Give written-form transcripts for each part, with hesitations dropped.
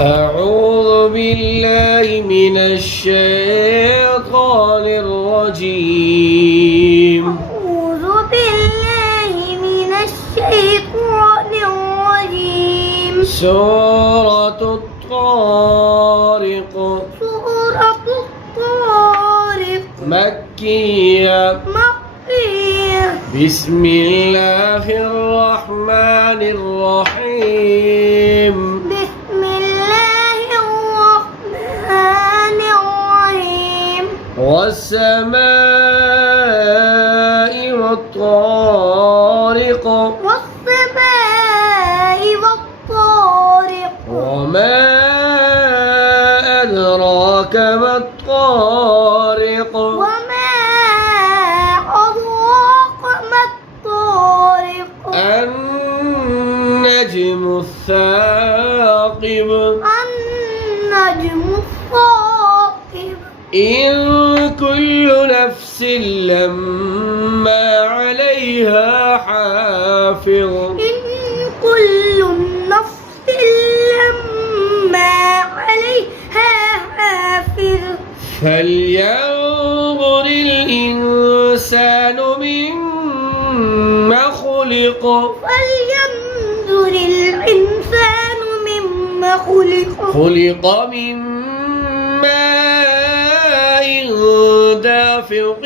أعوذ بالله من الشيطان الرجيم. أعوذ بالله من الشيطان الرجيم. سورة الطارق. سورة الطارق. مكية. بسم الله الرحمن الرحيم. بسم الله الرحمن الرحيم. والسماء والطارق. والسماء والطارق. وما أدراك ما الطارق. النجم الثاقب. النجم الثاقب. إن كل نفس لما عليها حافظ. إن كل نفس لما عليها حافظ. فلينظر الإنسان مما خلق. فلينظر الإنسان مما خلق. خلق من ماء دافق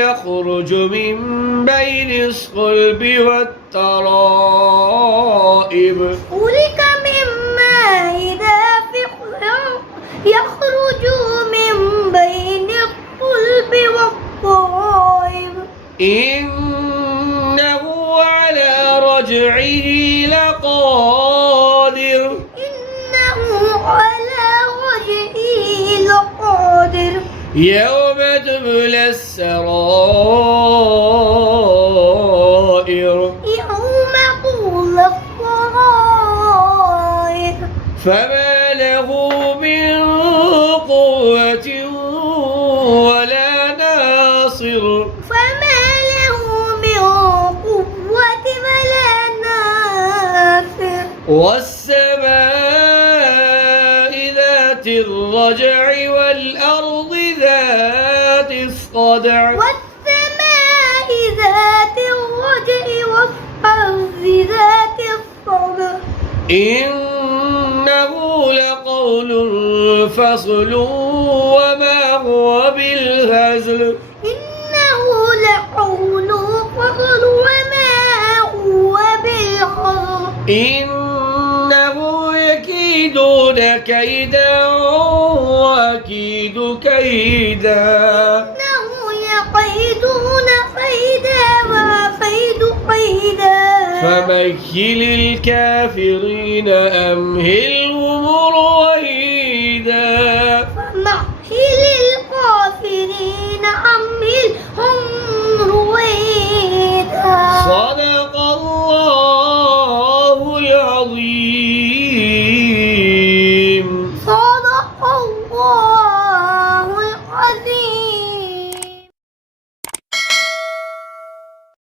يخرج من بين الصلب والترائب. خلق من ماء دافق يخرج من بين الصلب والترائب. إنه على رجعه لقادر. إنه على رجعه لقادر. يوم تبلى السرائر. يوم تبلى السرائر. فما له من قوة ولا ناصر. فما له من قوة ولا ناصر. والسماء ذات الرجع والأرض ذات الصدع. والسماء ذات الرجع والأرض ذات الصدع. إنه لقول فصل وما هو بالهزل. إنه لقول فصل وما هو بالهزل. إنه يكيدون كيدا وأكيد كيدا. إنه يقيدون كيدا وأكيد كيدا. فمهل الكافرين أمهلهم رويدا. فمهل الكافرين أمهلهم رويدا.